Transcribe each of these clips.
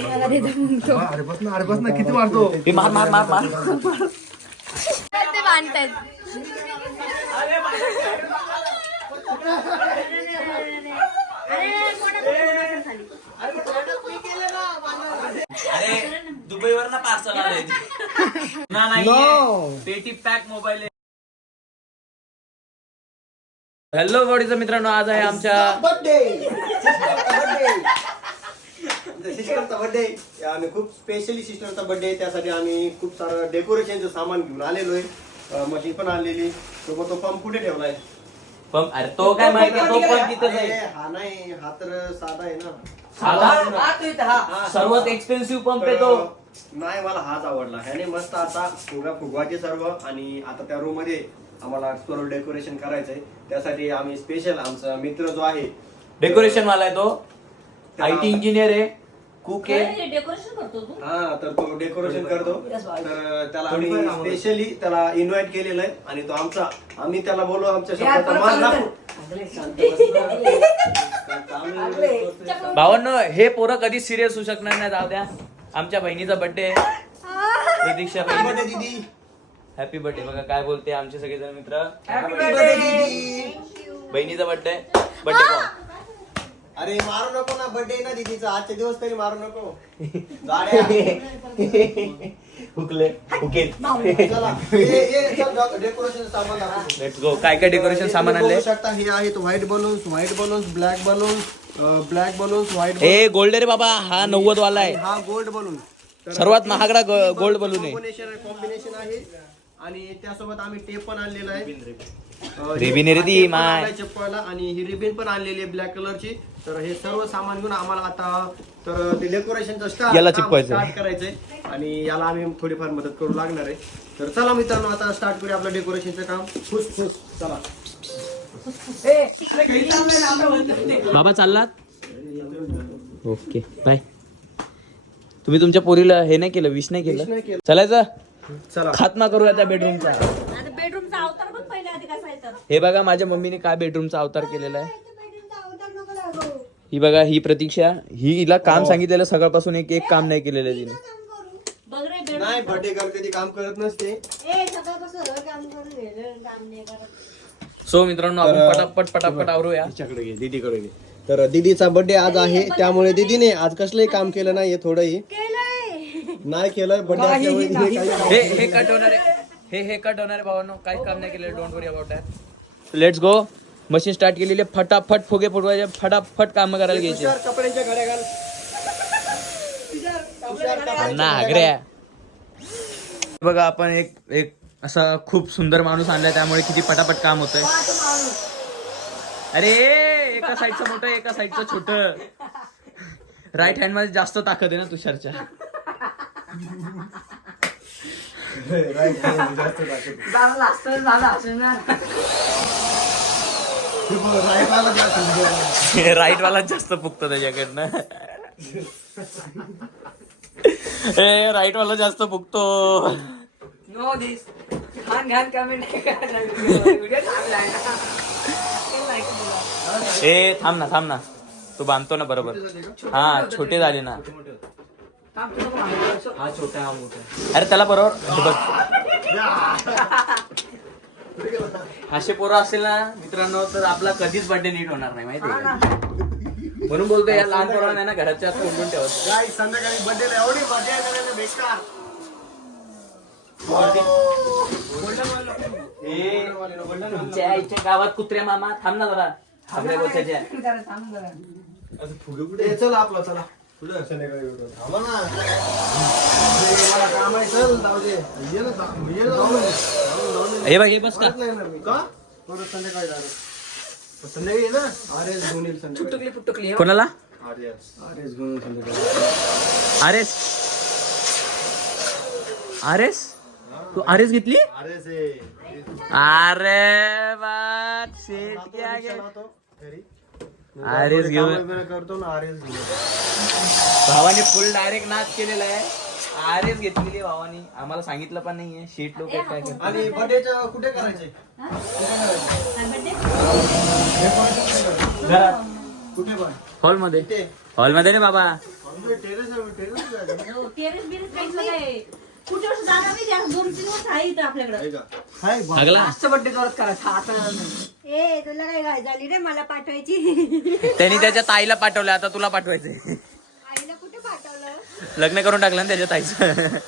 अरे बस ना किती मारतो मार मार मार मार ते बांधतायत. अरे दुबईवर ना पार्सल आले ना नाही पेटी पॅक मोबाईल. हॅलो बॉडीचा मित्रांनो, आज आहे आमच्या सिस्टरचा बर्थडे आणि खूप स्पेशली सिस्टरचा बर्थडे. त्यासाठी आम्ही खूप सारं डेकोरेशनचं सामान घेऊन आलेलो आहे. मशीन पण आणलेली. सोबत तो पंप कुठे ठेवलाय? पंप? अरे तो काय माहिती, तो पण तिथेच आहे. हा नाही, हा तर साधा आहे ना. साधा सर्वात एक्सपेन्सिव्ह पंप आहे तो. नाही, मला हाच आवडला. ह्याने मस्त आता फुगवाचे सर्व. आणि आता त्या रूम मध्ये आम्हाला सर्व डेकोरेशन करायचंय. त्यासाठी आम्ही स्पेशल आमचा मित्र जो आहे डेकोरेशन वाला आहे, तो IT इंजिनियर आहे, कुक आहे. डेकोरेशन करतो तू? हा, तर तो डेकोरेशन करतो. तर त्याला आम्ही स्पेशली त्याला इन्व्हाइट केलेलं आहे. आणि तो आम्ही त्याला बोलू आमच्या शब्दाचा मान राखू. भावांनो, हे पोरं कधी सिरियस होऊ शकणार नाही. जाऊ द्या. आमच्या बहिणीचा बर्थडे प्रतीक्षा बर्थडे दीदी. Happy birthday. बघा काय बोलते आमचे सगळेजण मित्र. बहिणीचा बर्थडे अरे मारू नको ना, बर्थडे ना दीदीचा. आजचे दिवस तरी मारू नको. हुकले हुकेल. चला डेकोरेशन सामान दाखवतो. Let's go. काय काय डेकोरेशन सामान आणले? बघू शकता, हे आहेत white balloons, black balloons, white. ए गोल्ड रे बाबा, हा 90 वाला आहे. हा गोल्ड बलून, सर्वात महागडा गोल्ड बलून आहे. कॉम्बिनेशन आहे. आणि त्यासोबत आम्ही टेप पण आणलेला आहे. रिबीन रे ती माय चप्पलला. आणि ही रिबीन पण आणलेली आहे ब्लॅक कलरची. तर हे सर्व सामान घेऊन आम्हाला आता तर ते डेकोरेशनचं स्टार्ट करायचंय. आणि याला आम्ही थोडीफार मदत करू लागणार आहे. तर चला मित्रांनो, आता स्टार्ट करूया आपलं डेकोरेशनचं काम. खुश चला. बाबा चाललात? Okay bye. तुम्ही तुमच्या पोरीला हे नाही केलं, विश नाही केलं? चलायचं. चला खात्मा करूया त्या बेडरूमचा. आता बेडरूमचा अवतार बघ पहिले आधी कसा आहे तर. हे बघा माझ्या मम्मीने काय बेडरूमचा अवतार केलेला आहे. ही बघा, ही प्रतीक्षा, हिला काम सांगितलेलं सकाळपासून एक काम नाही केलेलं तिने. बघ रे बेडरूम. नाही, बर्थडे गर्ल कधी काम करत नसते. सो मित्रांनो, आपण पटापट आवरूया. तिच्याकडे घे, दीदीकडे घे. तर दीदीचा बर्थडे आज आहे, त्यामुळे दीदीने आज कसलंही काम केलं नाहीये. थोडंही नाही केलं. बर्थडे हे कट होणार आहे, हे कट होणार आहे भावांनो. काही काम नाही केलं. Don't worry about that. Let's go. Machine start केलेली, फटाफट फुगे फुटवायचे, फटाफट काम करायला घ्यायचे. कपड्यांच्या घड्या घाल ना आग्र्या. बघा, आपण एक असा खूप सुंदर माणूस आणलाय, त्यामुळे किती पटापट काम होतंय. अरे एका साईडचं मोठं, एका साईडचं छोटं. राईट हँड मध्ये जास्त ताकद आहे ना तुषारच्या. राईट वाला जास्त फुकतो त्याच्याकडनं. राईट वाला जास्त फुकतो. नो दिस घाण कमेंट. ए थांब ना, तू बांधतो ना बरोबर. हा, छोटे झाले ना. हा छोटा, हा मोठा. अरे त्याला बरोबर बघ. असे पोरं असेल ना मित्रांनो, तर आपला कधीच बर्थडे नीट होणार नाही, माहिती आहे. म्हणून बोलतो, या लहान पोरांना ना घराच्या कोंडून ठेवत. संध्याकाळी बर्थडे एवढी मजा करायला बेकार. तुमच्या आईच्या गावात कुत्र्या मामा. थांब ना जरा. थांबले गोष्टीच्या. चल आपला, चला पुढे संध्याकाळी भेटू. थांबा ना, मला काम आहे. चल जाऊ दे. ये ना, हे बघ, हे बस का. का परत संध्याकाळी जाणार. संध्याकाळी ये ना. आरेस घेऊन येईल संध्याकाळी. फुटकली कोणाला? आरेस घेऊन येईल संध्याकाळी. आरेस तू आरेस घेतली? आरेस आहे. अरे बात शेट क्या घरी आरेस घेऊन करतो ना. आरेस भावाने फुल डायरेक्ट नाच केलेला आहे. आरेस घेतलेली भावानी, आम्हाला सांगितलं पण नाहीये. शीट लोक काय करतात. आणि बर्थडेच्या कुठे करायचे? घरात, कुठे पण? हॉल मध्ये. हॉल मध्ये ना बाबा. टेरेस बिरेस काहीच नाही. कुठे वर्ष जागा नाही द्या. 2-3 वर्ष आहे इथं आपल्याकडे. लागला आजचं बड्डे जोरात करायचा आता नाही. ए तुला काय घाई झाली रे मला पाठवायची. त्यांनी त्याच्या ताईला पाठवलं, आता तुला पाठवायचंय. आईला कुठे पाठवलं? लग्न करून टाकलं ना त्याच्या ताईचं.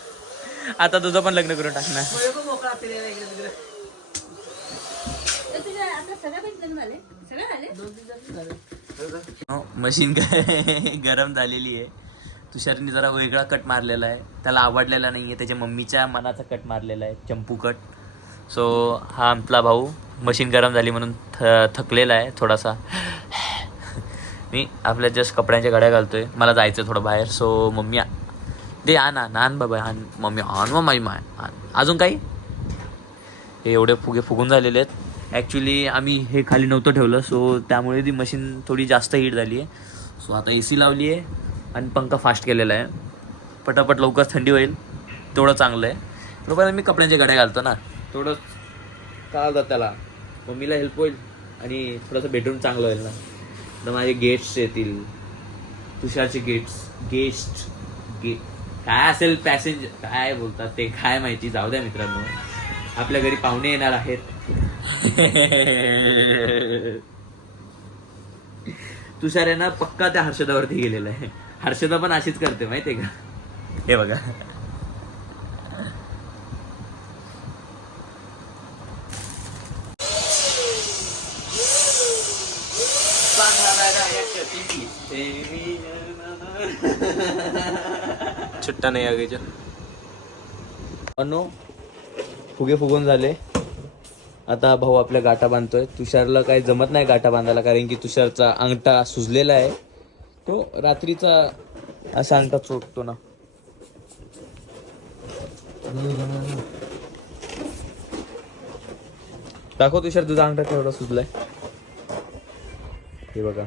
आता तुझं पण लग्न करून टाकणार. मोकळा फिरायला इकडे तिकडे. तुझ्या आता सगळ्या बहीण लग्न झाले? सगळ्या झाले? 2-3 दिवस झाले. मशीन काय गरम झालेली आहे. तुषारने जरा वेगळा कट मारलेला आहे, त्याला आवडलेला नाही आहे. त्याच्या मम्मीच्या मनाचा कट मारलेला आहे, चंपू कट. सो हा आमचा भाऊ मशीन गरम झाली म्हणून थकलेला आहे थोडासा. मी आपल्या जस्ट कपड्यांच्या गाड्या घालतोय, मला जायचं थोडं बाहेर. सो मम्मी दे आण आण बाबा आण. मम्मी आण मग माझी माय आण. अजून काही हे एवढे फुगे फुगून झालेले आहेत. ॲक्च्युली आम्ही हे खाली नव्हतं ठेवलं, सो त्यामुळे ती मशीन थोडी जास्त हीट झाली आहे. सो आता AC लावली आहे आणि पंखा फास्ट केलेला आहे. पटापट लवकर थंडी होईल तेवढं चांगलं आहे. बरोबर मी कपड्यांच्या गाड्या घालतो ना, थोडं काय होतात त्याला, मम्मीला हेल्प होईल आणि थोडंसं बेडरूम चांगलं होईल ना. तर माझे गेट्स येतील, तुषारचे गेस्ट काय असेल, पॅसेंजर काय बोलतात ते काय माहिती, जाऊ द्या मित्रांनो. आपल्या घरी पाहुणे येणार आहेत. तुषार आहे ना पक्का त्या हर्षदावरती गेलेला आहे. हर्षदा पण अशीच करते माहितीये का. हे बघा छुट्टा नाही आगेच्या. अनो फुगे फुगून झाले. आता भाऊ आपल्या गाठा बांधतोय. तुषारला काही जमत नाही गाठा बांधायला, कारण की तुषारचा अंगठा सुजलेला आहे. तो रात्रीचा असा अंगठा चोटतो ना. दाखव तुषार तुझा अंगठा केवढा सुजलाय. हे बघा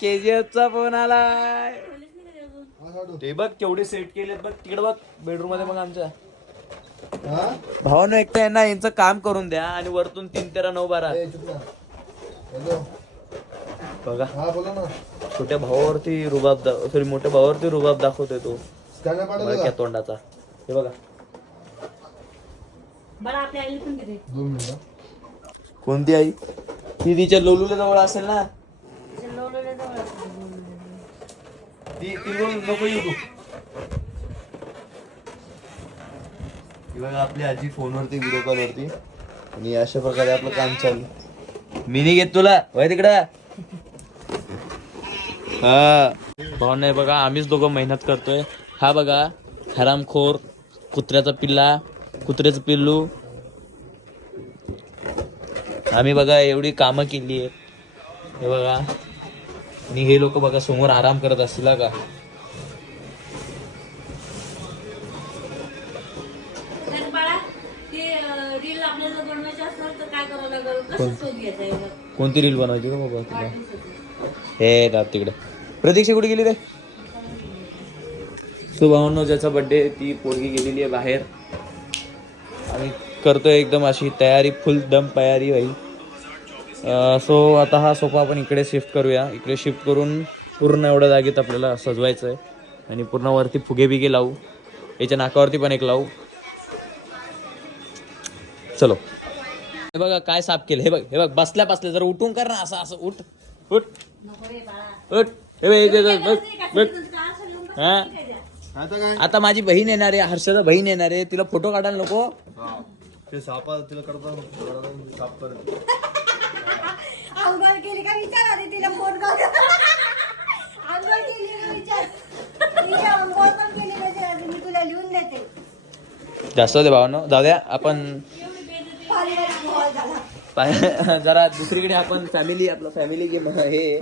KGFचा फोन आलाय. ते बघ केवढे सेट केलेत बघ तिकडे बघ बेडरूम मध्ये. बघ आमच्या भावानं एकटा यांना यांचं काम करून द्या आणि वरतून 3-13-9-12 बघा. छोट्या भावावरती रुबाब सॉरी मोठ्या भावावरती रुबाब दाखवतोय तो त्या तोंडाचा. हे बघा कोणती आई ती तिच्या लोलूला जवळ असेल ना. ती नको येऊ तू. बघा आपली आजी फोनवरती व्हिडिओ कॉल वरती आणि अशा प्रकारे आपलं काम चालू. मी नाही घेत तुला वय तिकडं. हा भाऊ नाही बघा आम्हीच दोघं मेहनत करतोय. हा बघा हरामखोर कुत्र्याचा पिल्ला, कुत्र्याचं पिल्लू. आम्ही बघा एवढी कामं केली आहेत. हे बघा आणि हे लोक बघा समोर आराम करत असतील का. कोणती रील बनवायची का बाबा तुला. हे का तिकडे प्रतीक्षा कुठे गेली रे. सो भावांनो ज्याचा बर्थडे ती पोरगी गेलेली आहे बाहेर. आम्ही करतोय एकदम अशी तयारी, फुल दम तयारी होईल. सो आता हा सोफा आपण इकडे शिफ्ट करूया. इकडे शिफ्ट करून पूर्ण एवढ्या जागेत आपल्याला सजवायचं आहे आणि पूर्ण वरती फुगे बिगे लावू. याच्या नाकावरती पण एक लावू. चलो हे बघा काय साफ केलं. हे बघ बसल्या जरा उठून कर ना. असं असं उठ उठ उठ. हे बघ हा आता माझी बहीण येणार आहे, हर्षदा बहीण येणार आहे. तिला फोटो काढायला नको. ते सापा तिला करतो साफ कर. आंघोळ केली का विचार आधी तिला फोन कर. आंघोळ केली का विचार. तिने आंघोळ पण केली नसेल आधी, मी तुला लिहून देते. जास्त होते भावानो. जाऊ द्या आपण जरा दुसरीकडे आपण फॅमिली आपला फॅमिली गेम हे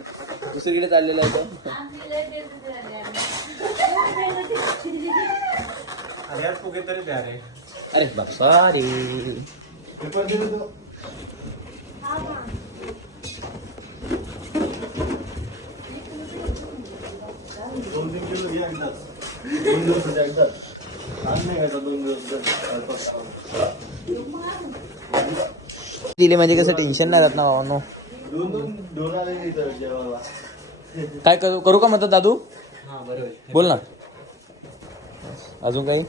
दुसरीकडे चाललेलं आहे. अरे बाप सॉरी. दिले म्हणजे कसं टेन्शन नाही राहत ना भावांनो. काय करू का म्हणतात दादू? हा बरोबर. बोल ना. अजून काही?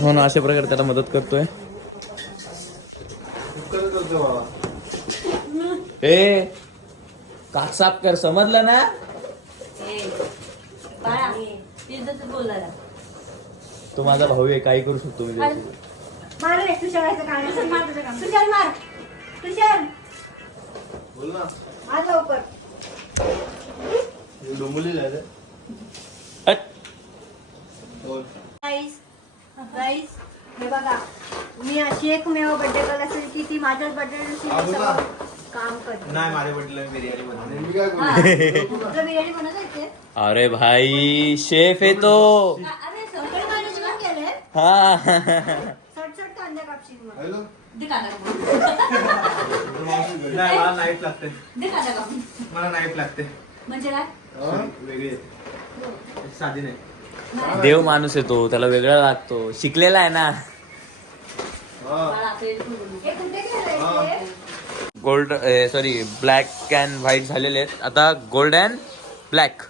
हो ना, अशा प्रकारे त्याला मदत करतोय. ए काक साफ कर, समजलं ना? तो माझा भाऊ आहे, काही करू शकतो मी त्याच्याशी. मार रे तुषाराचं काम असं मार तुझं काम. तुषार मार. तुषार बोल ना. मार लवकर. डोंबोलीला आहे. हट. बोल. गाईस हे बघा, मी अशी एकमेव बर्थडे गर्ल असेल की ती माझ्याच बर्थडे दिवशी काम करते. नाही, माझ्या वडिलांनी बिर्याणी बनवली. मी काय बोलू? तुला बिर्याणी बनवता येते? अरे भाई शेफ आहे तो. अरे सगळे माझे जेवण केलंय. हा. सटसट कांदा कापशील मग. हॅलो. दे कांदा कापून. नाही, मला नाईट लागते. दे कांदा कापून. मला नाईट लागते. म्हणजे काय? वेगळी साधी नाही. देव माणूस आहे तो, त्याला वेगळा लागतो. शिकलेला आहे ना. हे कुठे गेलंय? Gold sorry black and white झालेले आहेत, आता गोल्ड अँड ब्लॅक.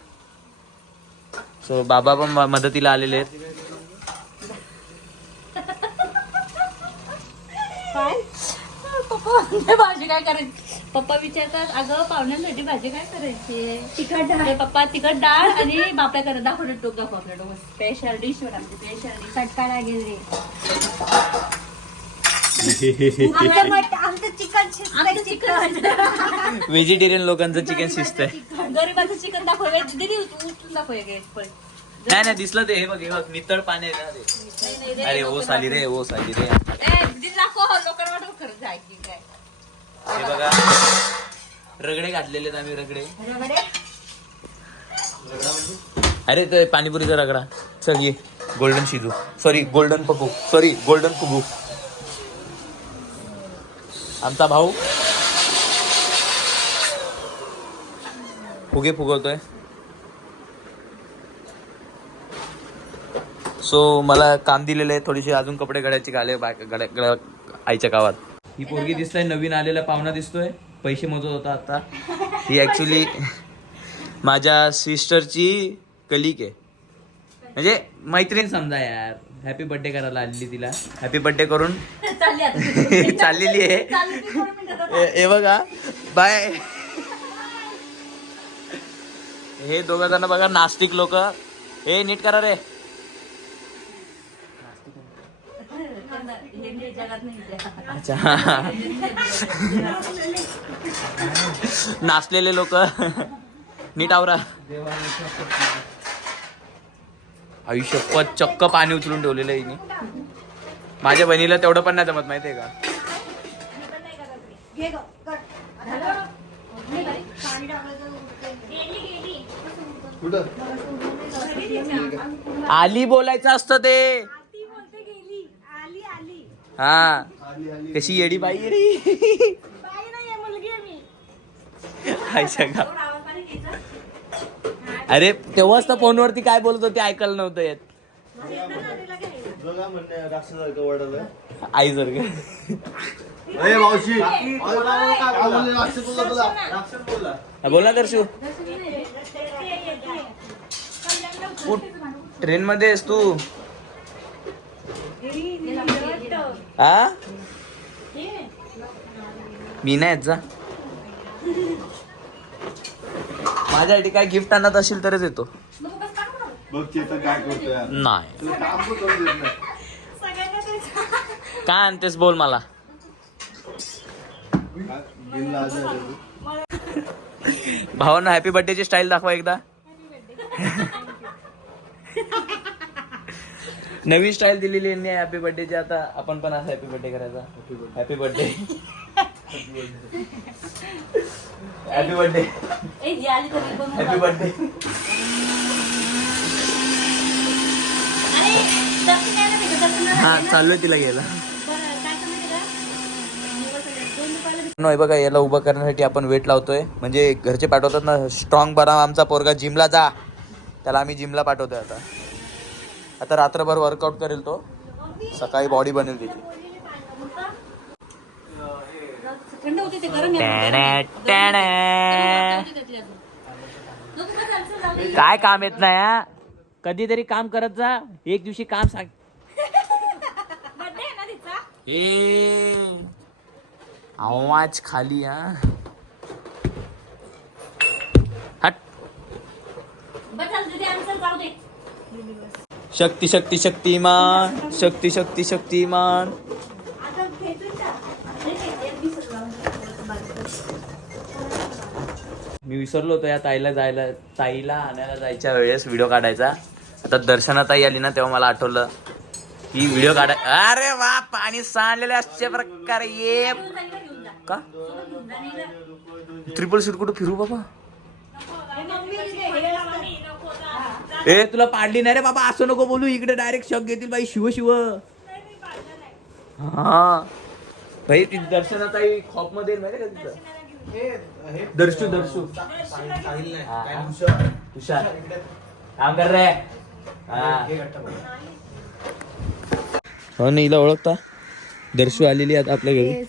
सो बाबा पण मदतीला आलेले आहेत. काय? पप्पा म्हणते भाजी काय करायची? पप्पा विचारतात अगं पाहुण्यांसाठी भाजी काय करायची? तिखट डाळ. पप्पा तिखट डाळ आणि बापल्या करत दाखवलं टोक दाखव आपल्या डोकं. स्पेशल डिश वर आमची स्पेशल डिश. चटका लागेल रे. आमचं चिकन व्हेजिटेरियन लोकांचं चिकन शिस्त आहे. गरीबाचं चिकन दाखव. दिदी उचलून दाखव एक पण. नाही नाही दिसलं ते. हे बघ नितळ पाणी आहे ना ते. अरे ओस आली रे, ओस आली रे. दाखव लोकांना वाटत खरंच जायची काय. हे बघा रगडे घातलेले आहेत आम्ही. रगडे. अरे ते पाणीपुरीचा रगडा. चल ये गोल्डन शिजू, सॉरी गोल्डन पकू, सॉरी गोल्डन फुगू. आमचा भाऊ फुगे फुगवतोय. सो मला काम दिलेलं आहे, थोडीशी अजून कपडे घड्याची घाले आईच्या गावात. ही पोरगी दिसतोय, नवीन आलेला पाहुणा दिसतोय, पैसे मोजत होता आता. ही ऍक्च्युली माझ्या सिस्टरची कलीग आहे, म्हणजे मैत्रीण समजा यार. हॅपी बर्थडे करायला आलेली तिला. हॅपी बर्थडे करून चाललेली आहे. हे बघा बाय. हे दोघं जण बघा नास्तिक लोक. हे नीट करा रे. अच्छा नाचलेले लोक. नीट आवरा. आयुष्यपत चक्क पाणी उचलून ठेवलेलं आहे हिने. माझ्या बहिणीला तेवढं पण नाही जमत, माहितीये का. आली बोलायचं असतं ते. हा कशी येडी बाई आहे रे. अरे तेव्हाच तर फोनवरती काय बोलत होते ऐकायला नव्हतं येत. आई जर बोल ना दर्शू. ट्रेन मध्ये आहेस तू? हा मी नाही जा. माझ्यासाठी काय गिफ्ट आणत असेल तरच येतो. नाही काय आणतेस बोल मला. भावांना हॅपी बर्थडेची स्टाईल दाखवा एकदा. नवीन स्टाईल दिलेली यांनी हॅपी बर्थडेची. आता आपण पण असं हॅपी बर्थडे करायचा. Happy birthday happy birthday happy birthday. हा चालू आहे तिला घ्यायला. नाही बघा याला उभं करण्यासाठी आपण वेट लावतोय. म्हणजे घरचे पाठवतात ना स्ट्रॉंग बना आमचा पोरगा जिमला जा, त्याला आम्ही जिमला पाठवतोय. आता रात्रभर वर्कआउट करेल तो, सकाळी बॉडी बनेल त्याची. थंड होते ते गरम काय काम येत नाही हा? कधीतरी काम करत जा. एक दिवशी काम सांग. ए आवाज खाली हा. हट. शक्ती शक्ती शक्तिमान शक्ती शक्ती शक्तिमान. मी विसरलो होतो या ताईला आणायला जायच्या वेळेस व्हिडिओ काढायचा. आता दर्शना ताई आली ना तेव्हा मला आठवलं की व्हिडिओ काढाय. अरे वा पाणी सांडलेले अशा प्रकारे ये का ट्रिपल शूट कुठं फिरू बाबा. ए तुला पाडली नाही रे बाबा. असं नको बोलू. इकडे डायरेक्ट शॉक घेतील बाई. शिव शिव. हा भाई ती दर्शना ताई खॉप मध्ये माहिती का तिथं. दर्शू तुषार काम कर रे. हो ना हिला ओळखता. दर्शू आलेली आता आपल्या घरी.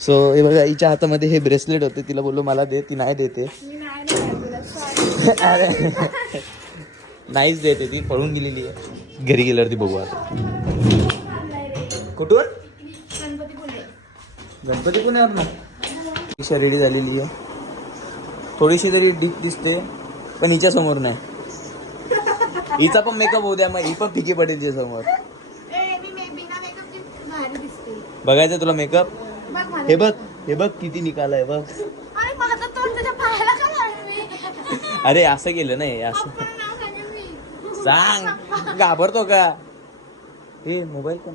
सो हे बघा हिच्या हातामध्ये हे ब्रेसलेट होते. तिला बोललो मला दे. ती नाही देते. नाहीच देते ती. पळून दिलेली आहे. घरी गेल्यावरती बघू आता. कुठून गणपती पुण्यावर ना. ईशा रेडी झालेली आहे. थोडीशी तरी डीप दिसते पण हिच्या समोर नाही. हिचा पण मेकअप होऊ द्या मग ही पण फिकी पडेल तिच्या समोर. बघायचं तुला मेकअप. हे बघ किती निकालाय बघ. अरे असं केलं नाही. असं सांग. घाबरतो का. हे मोबाईल पण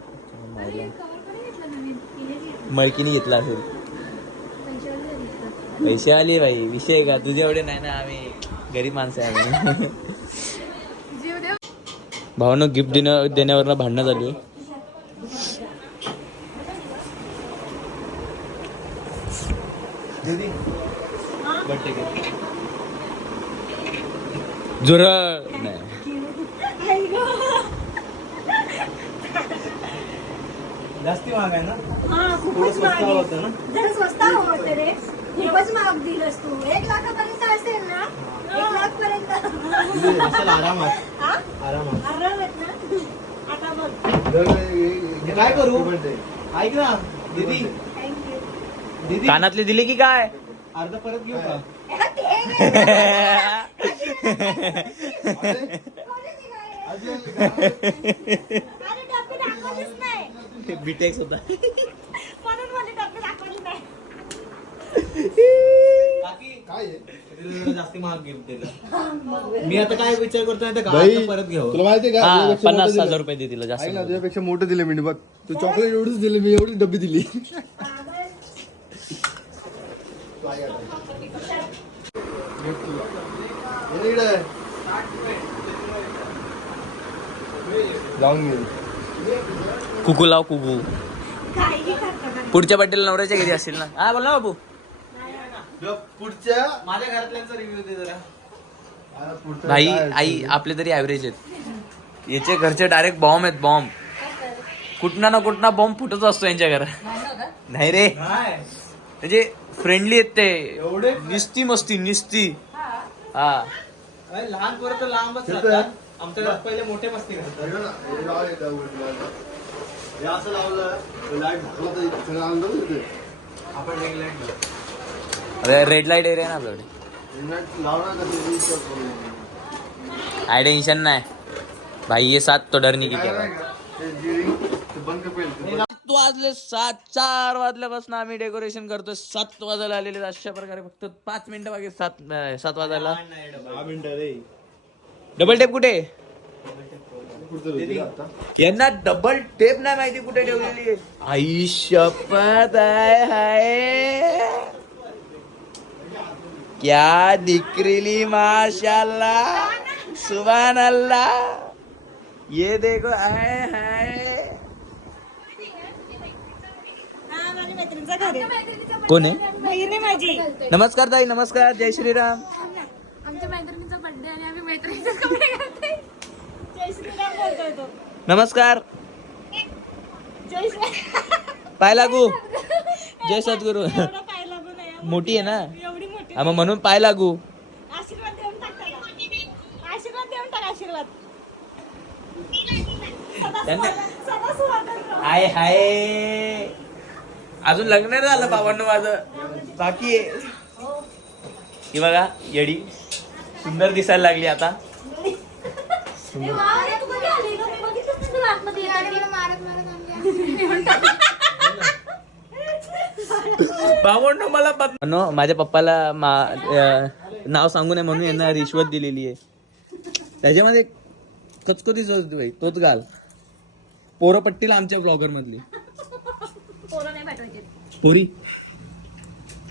मळकीने घेतला असेल. पैसे आले भाई. विषय का तुझ्या एवढे नाही ना. आम्ही गरीब माणसं आहे. भावानं गिफ्ट देण्यावर भांडणं झाली. जोर नाही. जास्ती महाग आहे ना. खूपच महाग होतं ना. जरा स्वस्त होते रे. खूपच महाग दिलंस तू. 1 लाखापर्यंत असेल ना. 1 लाख पर्यंत आरामात आरामात ना. आता बघ काय करू. ऐक ना दीदी. दीदी कानातले दिले की काय. अर्ध परत घेऊ का. बीटेक्स होता. जास्ती महाग गिफ्ट दिलं. मी आता काय विचार करतोय परत घेऊ. तुला माहिती का 50,000 रुपये दे तिला जास्त. तुझ्यापेक्षा मोठं दिलं मी. बघ तू चॉकलेट एवढीच दिली. मी एवढी डब्बी दिली. जाऊन घे. कुकू लाव कुकू. पुढच्या बड्डेला नवऱ्याच्या घरी असेल ना. हा बोल ना बाबू. पुढच्या माझ्या घरातल्यांचा रिव्ह्यू दे जरा. भाई आई आपले तरी ऍव्हरेज आहेत. याचे घरचे डायरेक्ट बॉम्ब आहेत. बॉम्ब कुठना ना कुठना बॉम्ब फुटत असतो यांच्या घरात. नाही रे म्हणजे फ्रेंडली आहेत ते. एवढे निस्ती मस्ती निस्ती. हा लहान पोरं तर लांबच राहतात. आमच्या घरात पहिले मोठे मस्ती करतात. असं लावलं लाईट आपण अरे रेड लाईट एरिया ना आपल्याकडे. काय टेन्शन नाही भाई. ये 7 तो डर नाही की क्या. 7 वाजले. 4 वाजल्यापासून आम्ही डेकोरेशन करतोय. 7 वाजायला आलेले. अशा प्रकारे फक्त 5 मिनिटं बाकी 7 वाजायला. डबल टेप कुठे. यांना डबल टेप नाही माहिती कुठे ठेवलेली आहे. आई शपथ आहे. हाय क्या दिक्रीली माशाल्लाह सुभान अल्लाह. ये देखो हाय हाय. कोण आहे. माझी नमस्कार ताई. नमस्कार. जय श्रीराम. आमच्या मैत्रिणीचा बर्थडे आणि आम्ही मैत्रिणीचे कपडे घालतोय. जय श्रीराम बोलतोय तो. नमस्कार. जय श्री पाय लागू. जय सद्गुरू. एवढं पाय लागू नये. मोठी आहे ना, एवढी मोठी. हा, मग म्हणून पाय लागू. आशीर्वाद देऊन टाक त्याला. आशीर्वाद देऊन टाक आशीर्वाद. सदा सुहागण. हाय हाय. अजून लग्न नाही झालं बाबांना माझं, बाकी आहे. ही बघा येडी सुंदर दिसायला लागली आता. ए वा, अरे तू कधी आली गं? मी बघितलंच नाही तुला आतमध्ये येताना. बाबांनो मला माझ्या पप्पाला नाव सांगू नये म्हणून यांना रिश्वत दिलेली आहे. त्याच्यामध्ये कचकोतीच तोच घाल. पोरं पट्टीला आमच्या ब्लॉगर मधली पोरं नाही पाठवायचे. पोरी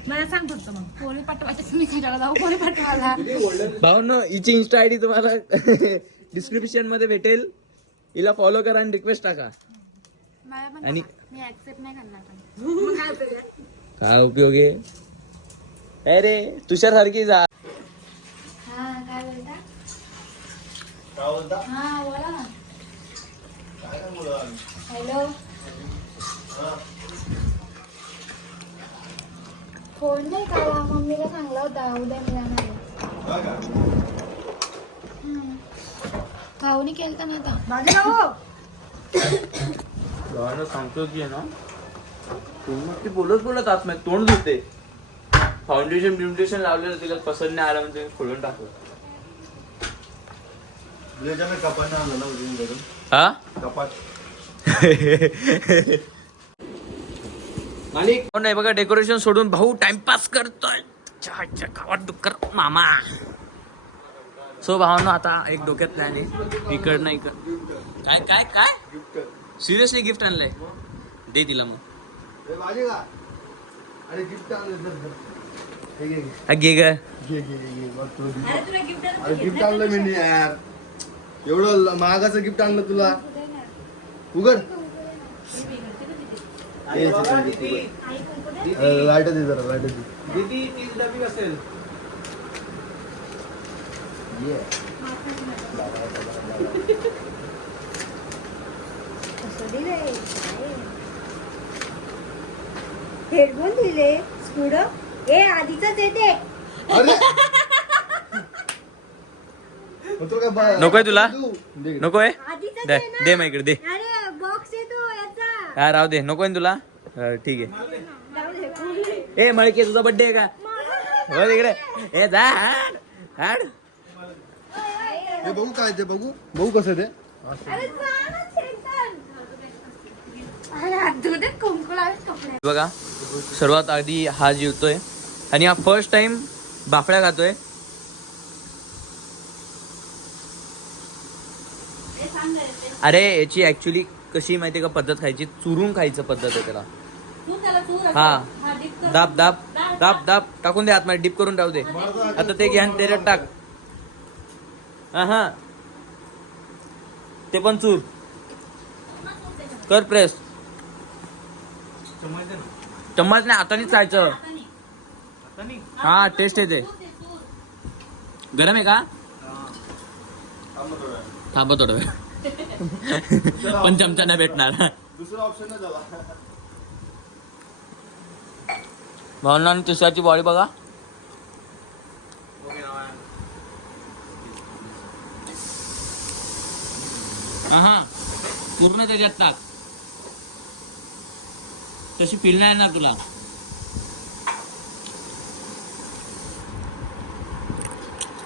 मला सांग फक्त मग पोरी पाठवायचे मी कशाला जाऊ पोरी पाठवायला. भावनो हिची इन्स्टा आयडी तुम्हाला डिस्क्रिप्शन मध्ये भेटेल. हिला फॉलो करा आणि रिक्वेस्ट टाका. मला पण आणि मी ऍक्सेप्ट नाही करणार पण. काय उपयोग आहे. अरे तुषार सारखी जा. हा काय बोलता. हा बोला ना. हॅलो. फोन नाही का मम्मीला सांगला होता उद्या मिळणार आहे. खाऊनी केलता ना आता. माझं नाव हो. भावनो सांगतो की आहे ना, तू बोलत आत तोंड धुते. फाउंडेशन लावलेलं तिला पसंत नाही आला म्हणजे खोलून टाकलं. हा आणि नाही बघा डेकोरेशन सोडून भाऊ टाइमपास करतोय. चहाच्या गावात डुक्कर मामा. सो भावांनो आता एक डोक्यात प्लॅन आहे. इकडनं काय काय काय सिरियसली गिफ्ट आणलंय. दे तिला मग. अरे गिफ्ट आणलं. घे ग. अरे गिफ्ट आणलं मी यार. एवढं महागाचं गिफ्ट आणलं तुला. उघड. लाईट दे जरा लाईट दे. किती 30 डबी असेल. हेडफोन दिले स्कूड. ए आधीच येते. नकोय तुला. दे. नकोय. आधीच दे दे मग इकडे दे. अरे बॉक्स येतो याचा. हा राहू दे. नकोय ना तुला. ठीक आहे. जाऊ दे. ए मळके तुझा बर्थडे आहे का. हो तिकडे. ए जा हाड हाड. हे बघू काय ते बघू कसं ते. अरे जा ना चेतन. अरे हात धुऊ दे कुंकू लावून कपडे. बघा सर्वात आधी हा जेवतोय आणि हा फर्स्ट टाइम बाफड्या खातोय. अरे याची ऍक्च्युली कशी माहितीये का पद्धत खायची. चुरून खायचं पद्धत आहे त्याला. हा दाब दाब दाब दाब टाकून दे आतमध्ये. डिप करून टाकू दे. आता ते घ्या त्याच्यात टाक. हा ते पण चूर कर प्रेस. चम्मच नाही हातानेच खायचं. हा टेस्ट येते. गरम आहे का. थांबा थोडं वेळ. पण चमचा नाही भेटणार. दुसरा ऑप्शन नाही झाला. भावना आणि तुषारची बॉडी बघा. हा पूर्ण त्याच्यात टाक. तशी फील नाही येणार तुला.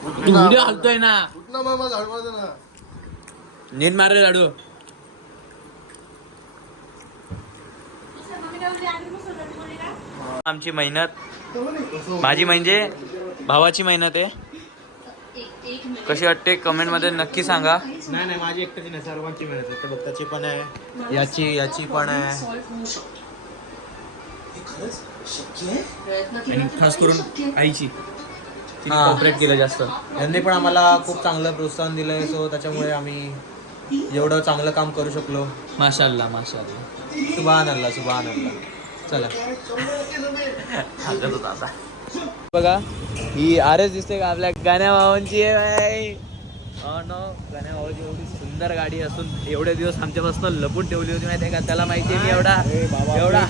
तू व्हिडिओ हलतोय ना. कुठला मामा झाड मारतो ना. नीट मारले लाडू. आमची मेहनत माझी म्हणजे भावाची मेहनत आहे. कशी वाटते कमेंट मध्ये नक्की सांगा. नाही माझी एकट्याची नाही, सर्वांची मेहनत आहे. बघताची पण आहे, याची पण आहे. आणि खास करून आईची. कॉपरेट केलं जास्त. यांनी पण आम्हाला खूप चांगलं प्रोत्साहन दिलंय. सो त्याच्यामुळे आम्ही एवढं चांगलं काम करू शकलो. माशाल्लाह माशाल्लाह. सुभान अल्लाह सुभान अल्लाह. चला बघा ही आरएस दिसते का आपल्या गाण्या भावांची आहे. गण्या भाऊची एवढी सुंदर गाडी असून एवढे दिवस आमच्यापासून लपून ठेवली होती माहिती आहे का? त्याला माहिती आहे मी एवढा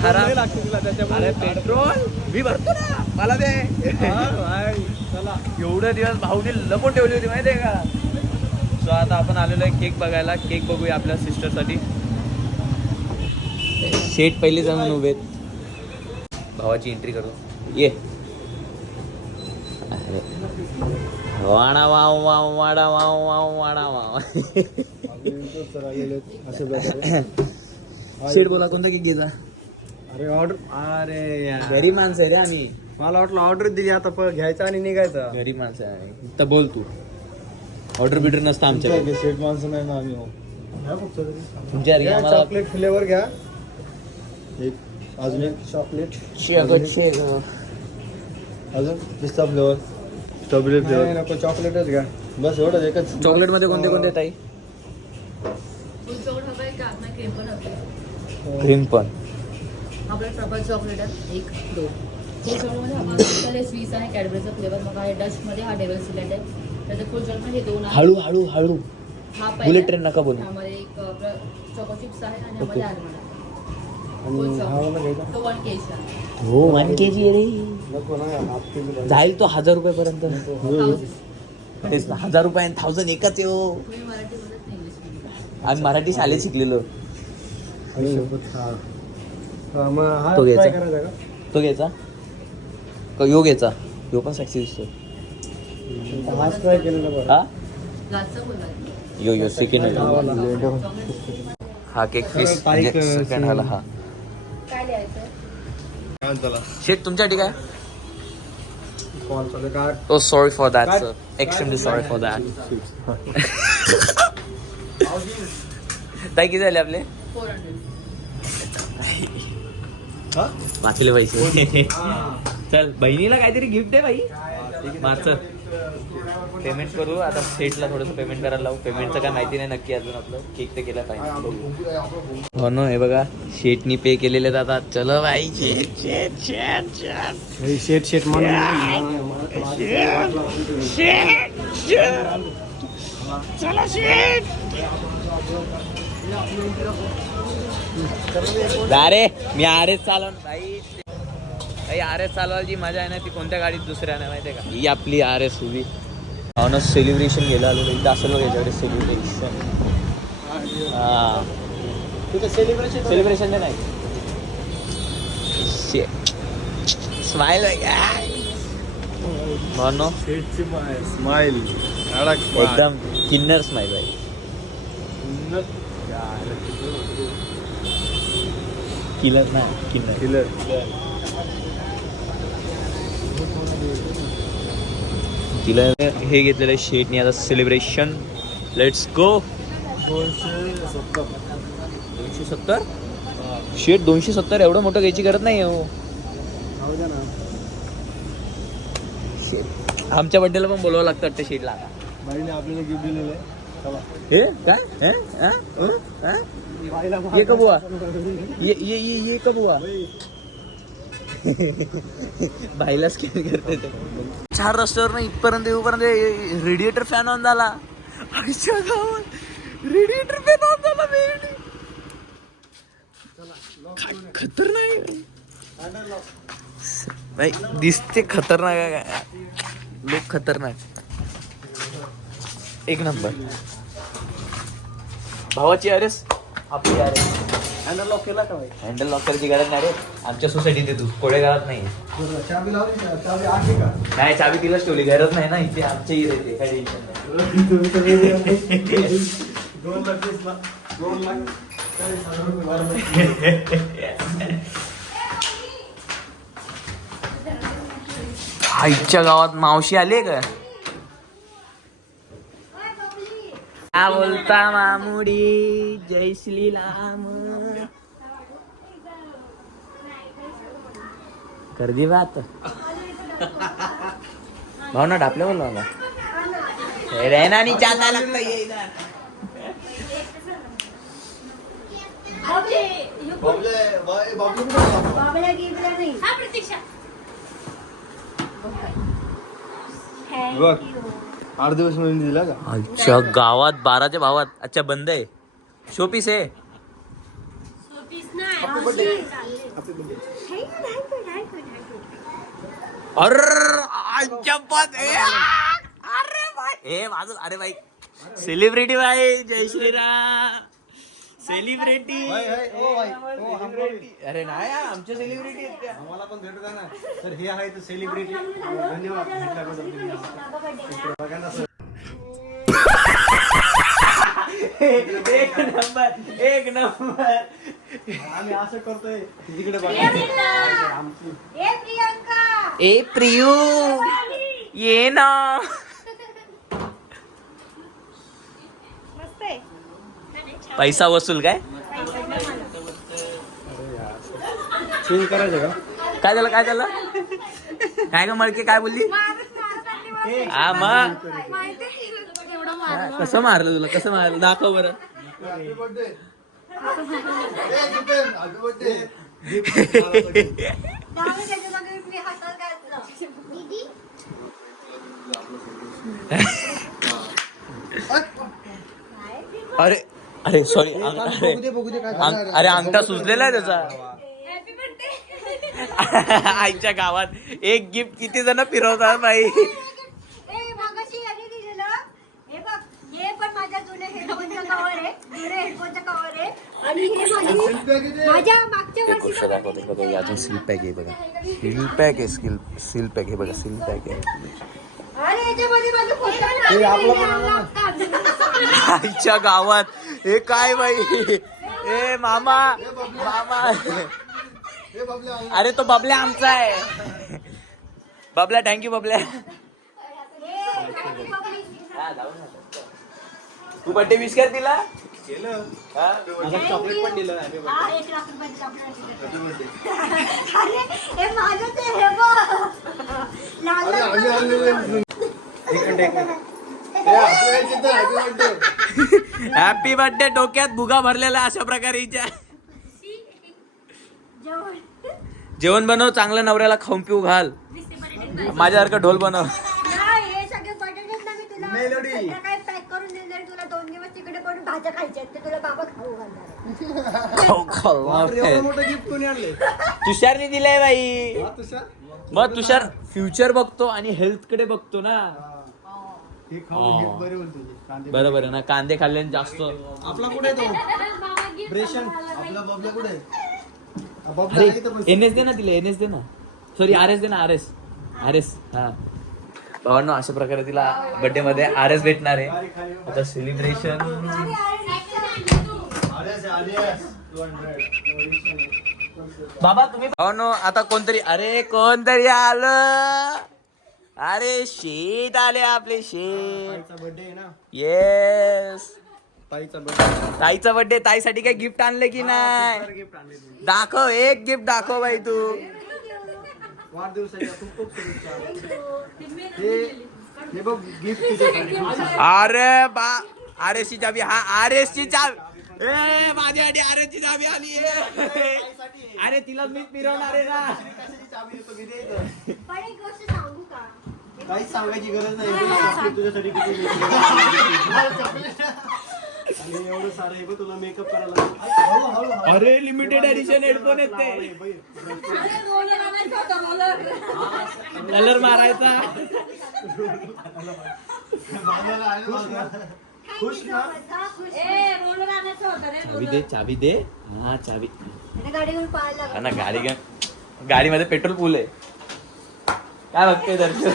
हराम. अरे पेट्रोल मी भरतो ना, मला दे. एवढे दिवस भाऊने लपून ठेवली होती माहिती आहे का? सो आता आपण आलेलो आहे केक बघायला. केक बघूया आपल्या सिस्टरसाठी. शेट पहिले जाऊन उभे भावाची एंट्री करू. ये वाडा वाव वाव वाडा वाव वाव वाडा वाव. शेट बोला कोणता केक घ्यायचा? अरे ऑर्डर, अरे यार. गरीब माणसं आहे रे आम्ही. मला वाटलं ऑर्डर दिली आता घ्यायचा आणि निघायचा. गरीब माणसं आहे तर बोल तू. ऑर्डर बिर्डर नसतं आमच्याकडे. शेट माणसं नाही ना आम्ही. तुमच्या घरी आम्हाला चॉकलेट फ्लेवर घ्या. एक अजून एक चॉकलेट. अजून पिस्ता फ्लेवर, स्ट्रॉबेरी फ्लेवर. नको, चॉकलेटच घ्या. बस एवढंच एकच. चॉकलेट मध्ये कोणते कोणते ताई? क्रीम पण हवी. क्रीम पण. आपलं ट्रबल चॉकलेट आहे 1 2. फुल चॉकलेटमध्ये आम्हाला स्वीस आहे कॅडबरीचा फ्लेवर. मग हा डस्टमध्ये हा डेव्हल सिलेंट आहे. त्याचं फुल चॉकलेट हे 2 आहे. हळू हळू हळू. हा बुलेट ट्रेन नका बोलू. त्यामध्ये एक चॉको चिप्स आहे आणि यामध्ये आलमंड आहे. आणि हा वाला घ्यायचा. तो 1 kg आहे. हो 1 kg आहे रे. नको ना, हाफ केजी. जाईल तो 1000 रुपयापर्यंत. 1000. तेच ना, 1000 रुपये 1000 एकच आहे हो. तुम्ही मराठी बोलत नाही इंग्लिश. आम्ही मराठी शाळेत शिकलेलो. मग हा तो try घ्यायचा. करायचा का? तो घ्यायचा का यो घ्यायचा? यो पण सेक्सी दिसतो. हाच ट्राय केलेला बरं. हा जास्त बोलत. यो सेकंड. हा केक फीस सेकंड हाला. हा काय लिहायचं? चला. शेट तुमच्यासाठी काय? कॉल चालू का? Oh, sorry for that, sir. Extremely sorry for that. ताई किती झाले आपले? 400. वाचले पैसे. चल बहिणीला काहीतरी गिफ्ट आहे बाई. मार पेमेंट करू आता. सेटला थोडंसं पेमेंट करायला लावू. पेमेंटचं काय माहिती नाही नक्की अजून. आपलं केक तर केला पाहिजे. हो ना, हे बघा शेटनी पे केलेले आता. चलो बाई. शेट शेट शेट शेट शेट म्हणून चला शेट. अरे मी आरेस चालवून भाई. आरेस चालवायची मजा आहे ना ती कोणत्या गाडीत दुसऱ्या नाही माहिती आहे का? ही आपली आरेस उभी. हो ना, सेलिब्रेशन गेलं आलो एकदा असेल बघ याच्याकडे. सेलिब्रेशन. हा तिथं सेलिब्रेशन नाही. स्माइल म्हणून स्माइल एकदम किन्नर स्माइल आहे. किलर नाही किन्नर. किलर. तिला हे घेतलेलं आहे शेटनी आता. सेलिब्रेशन. Let's go. 270. शेट 270 एवढं मोठं घ्यायची गरज नाही हो. शेट आमच्या बड्डेला पण बोलावं लागतं वाटतं शेटला आता. बाईने आपल्याला गिफ्ट दिलेलं आहे. हे काय? ये कब हुआ? ये कब हुआ? बाईला स्कॅन करते ते. 4 रस्त्यावर इथपर्यंत येऊपर्यंत रेडिएटर फॅन ऑन झाला. आमच्या गावात रेडिएटर फॅन ऑन झाला. खतरनाक भाई दिसते. खतरनाक आहे. लोक खतरनाक. एक नंबर. भावाची अरेस आपली अरेस. हँडल लॉक केला का भाई? हँडल लॉक करायची गरज नाही रे. आमच्या सोसायटीत येतो कोळेगावात नाही. चाबी लावली का? चाबी आहे का? नाही चाबी तिलाच ठेवली. गरज नाही ना इथे. आमच्या इथे येते काय टेन्शन नाही. 2 लाख. आईच्या गावात मावशी आली का? क्या बोलता मामुडी. जय श्रीराम. कर दी बात. भावना ढापले बोल मला. रहना नहीं चाहता लगता ये इधर. बाबला गिफ्टला नाही. हा प्रतीक्षा. Thank you. 8 दिवस मेहंदी दिला का? अच्छा गावात 12च्या भावात. अच्छा बंद आहे. शोपीस आहे. अरे भाई सेलिब्रिटी भाई. जय श्रीराम. सेलिब्रिटी. अरे नाही आमच्या सेलिब्रिटी आहेत त्या. आम्हाला पण भेटू द्या ना. तर हे आहे सेलिब्रिटी. धन्यवाद बघा ना सर. एक नंबर. आम्ही असं करतोय तिकडे बघा. ए प्रियंका ए प्रियू ये ना. मस्त आहे. पैसा वसूल काय चेंज करायचं का? काय झालं काय ग मळके काय बोलली. हा मग कसं मारलं दाखव बरं. Happy birthday. Happy birthday. अरे अरे सॉरी. बघू दे काय अरे अंगठा सुचलेला आहे त्याचा. आईच्या गावात एक गिफ्ट किती जण फिरवतात बाई. मागाशी यांनी दिलेलं हे बघ. हे पण माझ्या जुन्या हेडफोनचं कव्हर आहे. जुन्या हेडफोनचं कव्हर आहे. आणि हे माझ्या मागच्या वर्षीचं अजून सील पॅक आहे बघा. सील पॅक आहे. सील पॅक आहे बघा. सील पॅक आहे. अरे याच्यामध्ये माझं फोटो आईच्या गावात हे काय बाई. ए मामा. हे बबल्या. अरे तो बबल्या आमचा आहे. बबल्या थँक्यू बबल्या. तू बर्थडे विश कर तिला. केलं. चॉकलेट पण दिलं. हा, 1 लाख रुपयाचं चॉकलेट दिलं. अरे हे माझं ते हे बघ. लहान अरे आम्ही लहान आणलेलं हॅपी बर्थडे. Happy birthday. डोक्यात भुगा भरलेला अशा प्रकारे हिच्या. जेवण. जेवण बनव चांगलं. नवऱ्याला खाऊन पिऊ घाल. माझ्यासारखं ढोल बनव. नाही, हे सगळे बटाटेच ना मी तुला मेलोडी. काय पॅक करून देणार. तुला 2 दिवस तिकडे पडून भाज्या खायच्या आहेत. ते तुला बाबा खाऊ घालणार आहे. एवढं मोठं गिफ्ट कोणी आणले? तुषारने दिलंय बाई. तुषार मग तुषार फ्युचर बघतो आणि हेल्थ कडे बघतो ना. हे खाऊन हे बरे बोलतो कांदे. बरोबर आहे ना. कांदे खाल्ल्याने जास्त. आपला कुठे आहे तो ब्रेशन? आपला बबल्या कुठे आहे? बबल्या अरे आहे इथं पण. एनएस दे ना तिला. एनएस दे ना. सॉरी आरएस दे ना. आरएस हा भावांनो अशा प्रकारे तिला बर्थडे मध्ये आरएस भेटणार आहे. आता सेलिब्रेशन. बाबा तुम्ही भावांनो आता कोणतरी आलं. अरे शेत आले आपले शेत. ताईचा बर्थडे आहे ना. येस. ताईचा बर्थडे. ताईचा बर्थडे. ताईसाठी काय गिफ्ट आणले की नाही. गिफ्ट आणले तुम्ही. दाखव एक गिफ्ट दाखव बाई तू. वाढदिवसाच्या खूप खूप शुभेच्छा. हे बघ गिफ्ट तुझ्यासाठी. अरे बा आरएस ची चाबी. हा आरएस ची चाबी. ए माझ्यासाठी आरएस ची चाबी आली आहे. अरे तिला मीच फिरवणार आहे ना. चाबी देतो किती येतं? पण एक गोष्ट सांगू का. काहीच सांगायची गरज नाही. तुझ्यासाठी किती आणि एवढं सारं हे बघ तुला मेकअप करायला. अरे लिमिटेड एडिशन हेडफोन येते. कलर मारायचा. खुश ना. चाबी दे. हा चाबी. गाडी घेऊन पाहायला हा ना गाडीमध्ये पेट्रोल फुल आहे. काय बघतोय दर्शन.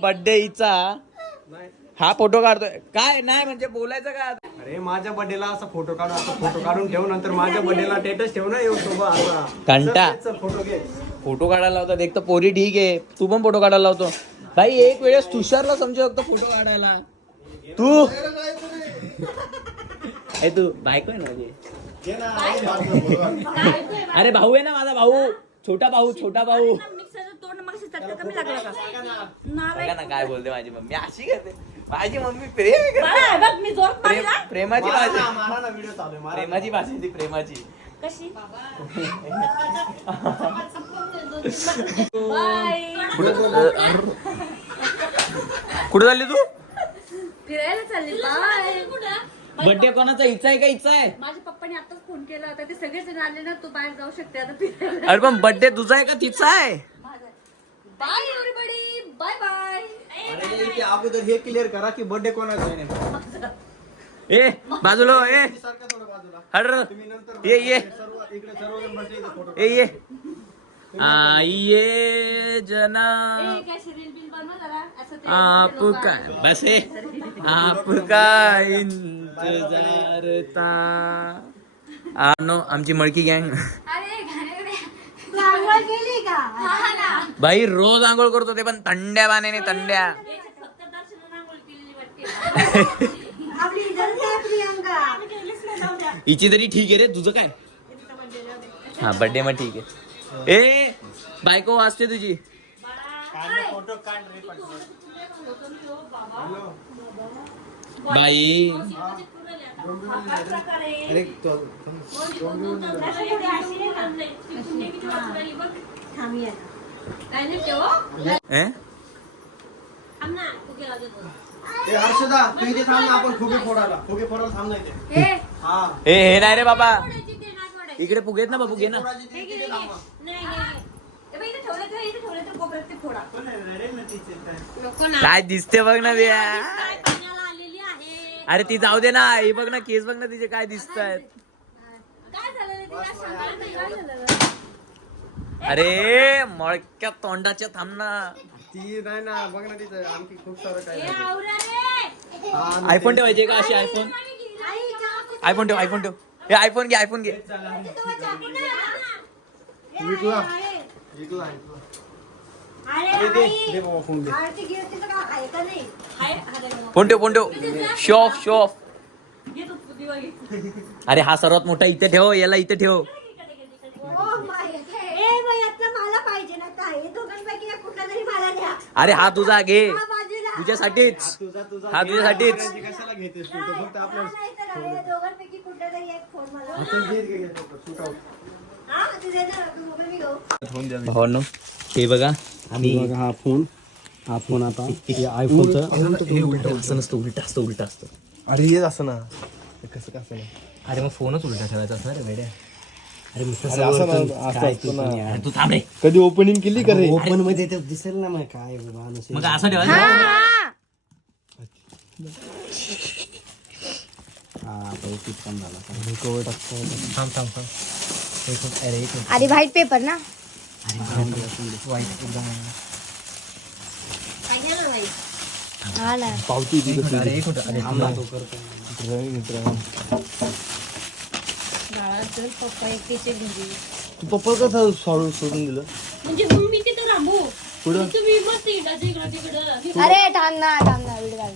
बर्थडे हिचा हा फोटो काढतोय. काय नाही म्हणजे बोलायचं काय. अरे माझ्या बर्थडेला असा फोटो काढून ठेव. नंतर माझ्या बर्थडेला स्टेटस ठेव ना. येऊ असा घंटा. फोटो घे. फोटो काढायला लावतात. एक तर पोरी ठीक आहे. तू पण फोटो काढायला लावतो. भाई एक वेळेस तुषारला समजू शकतो फोटो काढायला. तू तू बायको आहे ना माझी. अरे भाऊ आहे ना माझा भाऊ. छोटा भाऊ. बघा ना काय बोलते माझी मम्मी. अशी करते माझी मम्मी. प्रेमाची भाषा. मारा ना व्हिडिओ चालू आहे. प्रेमाची भाषा ती. प्रेमाची कशी बाय. कुठे चालली तू? फिरायला चालली बाय. बर्थडे कोणाचा? हिचा आहे का हिचा आहे? माझ्या पप्पाने आताच फोन केला होता, ते सगळेजण आले ना, तू बाहेर जाऊ शकते आता फिरायला. अरे पण बर्थडे तुझा आहे का तिचा आहे? Bye everybody, bye bye. अरे ते अगोदर हे क्लिअर करा की बर्थडे कोणाचा आहे नेमका. ए बाजूला हो, ए सारखा थोडं बाजूला. हर तुम्ही नंतर ये सर्व इकडे सर्वजण बसले इथे फोटो. ये आइए जना काय सिरियल बिल बनवा जरा असं ते आपका बस है आपका इंतजार था. नो आमची मळकी गँग अरे घाणेरडे. आंघोळ केली का? हा ना. बाई रोज आंघोळ करतो ते पण थंड्या पाण्याने थंड्या. फक्त दर्शनाला आंघोळ केलेली वाटते. आपली इज्जत आहे प्रियंका. हिची तरी ठीक आहे रे, तुझं काय? हा बर्थडे मग ठीक आहे. ए बायको वाजते तुझी. बाई अरे थांबूया. काय नाही तेव्हा. ए? ए, हर्षदा तू इथे थांब ना, आपण फुगे फोडायला थांब ना इथे. हा हे नाही रे बाबा, इकडे फुगेत ना बाबू, घे ना. काय दिसते बघ ना बिया. अरे ती जाऊ दे ना, हे बघ ना केस बघ ना तिचे काय दिसत आहेत. अरे मळक्या तोंडाच्या थांब ना. ती नाही ना, बघ ना तिचं आणखी खूप सारं काय आयफोन ठेवायचे का अशी? आयफोन ठेव. हे आयफोन घे. विकला. अरे दे आई, बाबा फोन दे. आरती गिरतीचं काय आहे का नाही? फोन ठेव. Show off. अरे हा सर्वात मोठा इथे ठेव, याला इथे ठेव. Oh my. ए बाई, आता मला पाहिजे ना काय? हे दोघांपैकी एक कुठला तरी मला द्या. अरे हा तुझा घे, हा बाजूला. तुझ्यासाठीच. तुझा हा तुझ्यासाठीच. कशाला घेतेस तू? तो फक्त आपल्या नाही तर हे दोघांपैकी कुठला तरी एक फोन मला. Shoot out. हा, तू दे ना, तू मोबाईल मी घेऊ. भावांनो हे बघा आम्ही हा फोन आता आयफोनचं हे उलट असं नसतं, उलट असतं. अरे येत असं ना, कसं कसं नाही. अरे मग फोनच उलटा ठेवायचा असणार रे वेड्या. अरे अरे असं ना, असं असतं ना. तू थांब रे. कधी ओपनिंग केली का रे? ओपन मध्ये दिसेल ना मग काय मग असं ठेवायचं. थांब. अरे व्हाईट पेपर ना. हा ना. पावती दिली पप्पा एकटीचे घरी. तू पप्पा कसं सोडून दिलं? म्हणजे मग मी तिथं राहू. पुढं तुम्ही मस्त इकडं तिकडं. अरे थांब ना व्हिडिओ काढ.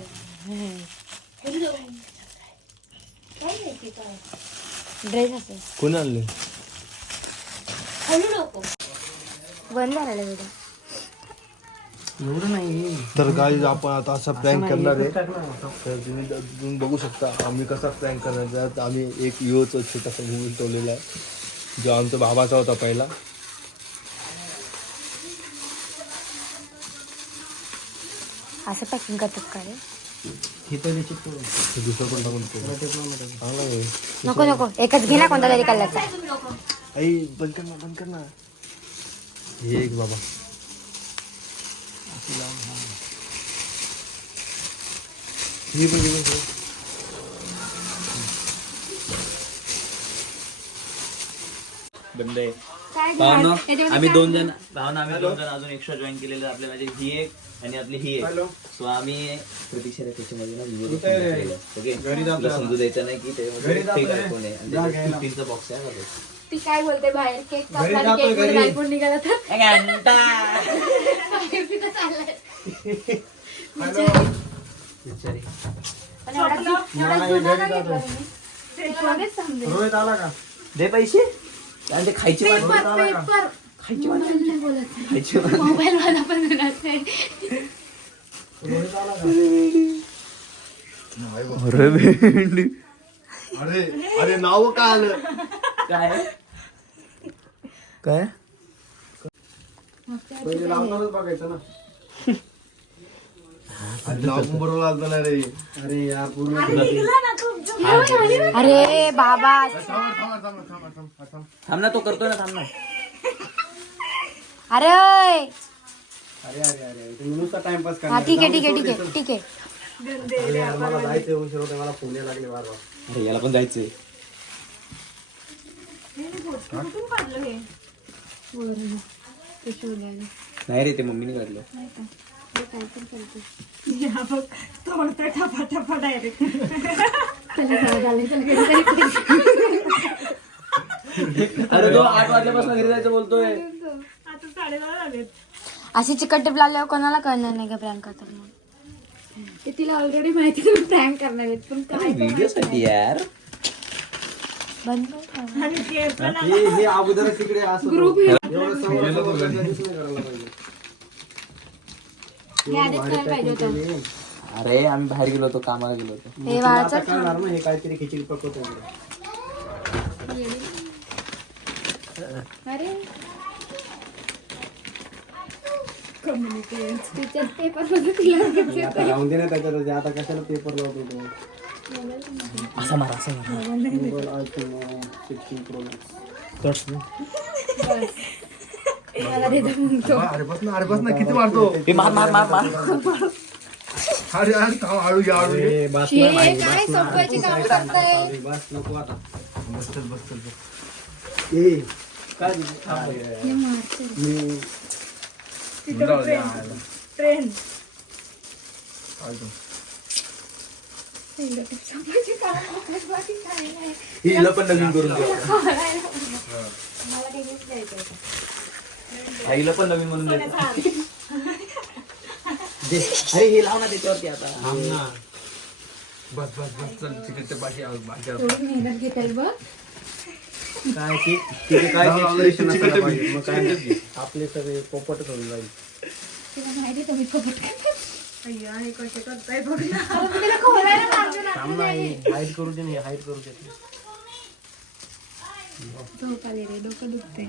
ड्रेस असेल. कोणी आणले? हळू नको. बंद झालेला व्हिडिओ. तर गाईज आपण आता असा प्रँक करणार आहे. तर तुम्ही बघू शकता आम्ही कसा प्रँक करणार आहे. तर आम्ही एक विवोचा छोटासा मोबाईल ठेवलेला आहे, जो आमचा बाबाचा होता पहिला. असं पॅकिंग करतात का रे? दुसरं पण टाकून चांगला आहे. नको एकच घे ना, कोणता तरी कलरचा. आई बंद कर ना. हे एक बाबा हे पण घे. बंद आहे. भावना आम्ही दोन जण अजून एक्स्ट्रा जॉईन केलेले आपल्या, म्हणजे ही एक आणि आपली ही एक. सो आम्ही प्रतीक्षा त्याच्यामध्ये ना ओके, तुला समजू द्यायचं नाही की त्याच्यामध्ये fake iPhone आहे आणि त्याच्यात 15 चा बॉक्स आहे बघा. ती काय बोलते बाहेर केक कापला, केक मध्ये आयफोन निघाला तर बिचारी. पण एवढा जुना का घेतला तुम्ही? लगेच समजेल. रोहित आला का? दे पैसे आणि ते खायची वाट. पेपर खायची वाट. नाही बोलत. खायची वाट. मोबाईल मला पण मिळत नाही. रोहित आला का? अरे नाव का आलं? काय पहिले लावणारच बघायचं ना. नाव बरोबर आलं ना रे. अरे यार पूर्ण अरे बाबा थांब ना, तो करतोय ना, थांब ना. अरे अरे अरे अरे तुम्ही नुसता टाइमपास हा करणार. ठीक आहे ठीक आहे ठीक आहे ठीक आहे. अरे यार, मला जायचंय, उशीर होतोय, मला फोन यायला लागले बार बार. अरे याला पण जायचंय. नाही रे, ते मम्मीने काढलं. अरे तो 8 वाजल्यापासून घरी जायचं बोलतोय. अशी चिकट टिप लावल्यावर कोणाला कळणार नाही का प्रँक करतात म्हणून. ते तिला ऑलरेडी माहिती तुम्ही प्रँक करणार आहेत पण काय व्हिडिओ साठी यार. बंद कर. हे अगोदरच तिकडे असं एवढं समोर दिसून करायला पाहिजे. हे आधीच करायला पाहिजे होतं. अरे आम्ही बाहेर गेलो होतो, कामाला गेलो होतो. हे आता वाळचं करणार ना, हे काहीतरी खिचडी पकवतो. अरे टीचर पेपर मध्ये तिला आता राहून दे ना त्याच्यात, आता कशाला पेपर लावतो तो. असं मारा, असं मारा. Google iPhone 16 Pro Max. मला देतो म्हणतो. अरे बस ना किती मारतो. हे मार मार मार मार. अरे अरे थांब, हळू घ्या, हळू घे. ए, बस हे ना बाई, काय बस ना. सोपवायची काम करताय. बस नको आता. बस चल, बस चल, बस. ए, काय थांब. हे मारते. मी जाऊ दे, हा. सोपवायची काम करताय, बाकी काय नाही. हिला पण नवीन करून दे. मला काही गिफ्ट द्यायचं होतं. आईला पण नवीन म्हणून द्यायचं. अरे हे लाव ना त्याच्यावरती आता. थांब ना. बस बस बस चल, तिकडच्या पाठी भाजी थोडी मेहनत घेत आहे बघ. काय की तिथे काय लावलं, expression चिकट असायला बी. पाहिजे. मग काय नाही. आपले सगळे पोपटच होऊन जाईल. तिला माहिती तुम्ही कपट तिला खोलायला लागलं ना. थांब नाही, हाईट करू दे ना, हाईट करू दे. झोप आली रे, डोकं दुखते.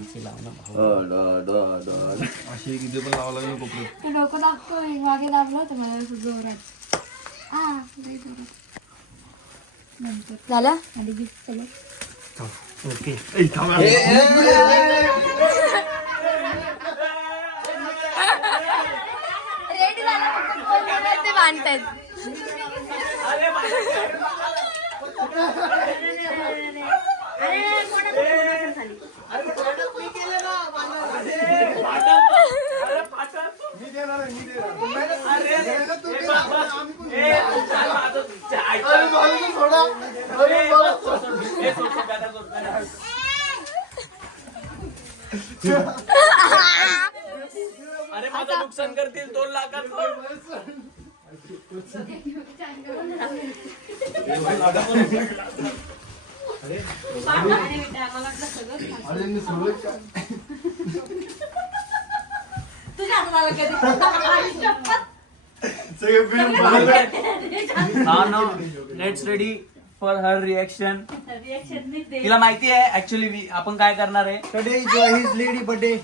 अशी किती पण लावा लागली कोपऱ्यात. ते डोकं दाबतोय, मागे दाबलं होतं मला असं जोरात. लय जोरात. नंतर झालं आधी गिफ्ट सगळं. ओके. ए, थांब. रेडी झाला ते बांधतायत. अरे माझं नुकसान करतील 2 लाखाचं. अरे मी सोडलं का? तुझ्या हाताला कधी सगळे film बघायला. हा ना, let's ready for her reaction. Reaction नाही ते. तिला माहिती आहे ऍक्च्युली आपण काय करणार आहे. Today is his lady birthday.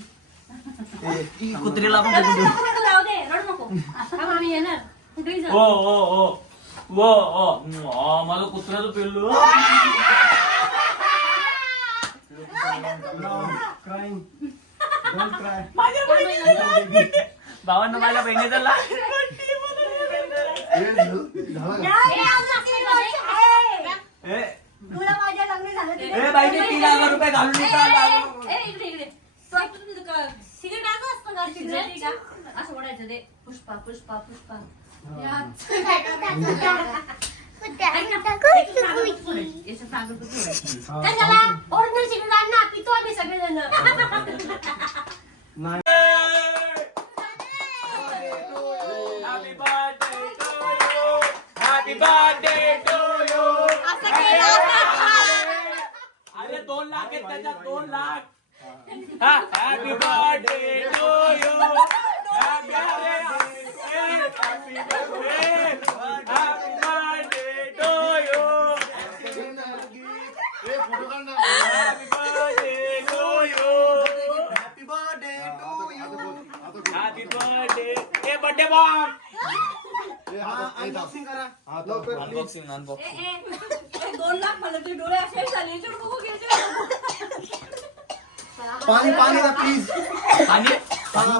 ती कुत्रीला पण त्याला बघून देऊ. नको लावू दे, रडू नको. थांब, आम्ही येणार. कुठेही जा. ओ ओ ओ वो ओ माझं कुत्र्याचं पिल्लू. Crying. Don't cry. भावांना माझ्या बहिणीचा लाग. ए, झालं का? ए, आज आपली गोष्ट आहे. ए तुला माझ्या लग्न झालं तिथे. ए बाई, ते 3,000 रुपये घालून येतात. ए, इकडे इकडे. तो तुझं का- सिगरेट टाकलं असतं का? सिगरेट का? असं ओढायचं ते. पुष्पा पुष्पा पुष्पा. याचं सांगत होती. काय झालं? ओरिजिनल सिगरेट आण ना, पितो आम्ही सगळेजण. Happy birthday to you. Happy birthday to you. अरे 2 लाख आहेत त्याच्यात, 2 लाख. हा, Happy birthday to you. Happy birthday. Happy birthday. Happy birthday to you. A, photo काढ ना. Happy birthday to you. Happy birthday to you. Birthday boy. Unboxing करा लवकर please. Unboxing unboxing. 2 lakh मला तुझे डोळे असे झाले याच्यावर बघू घ्यायचे. पाणी द्या प्लीज. पाणी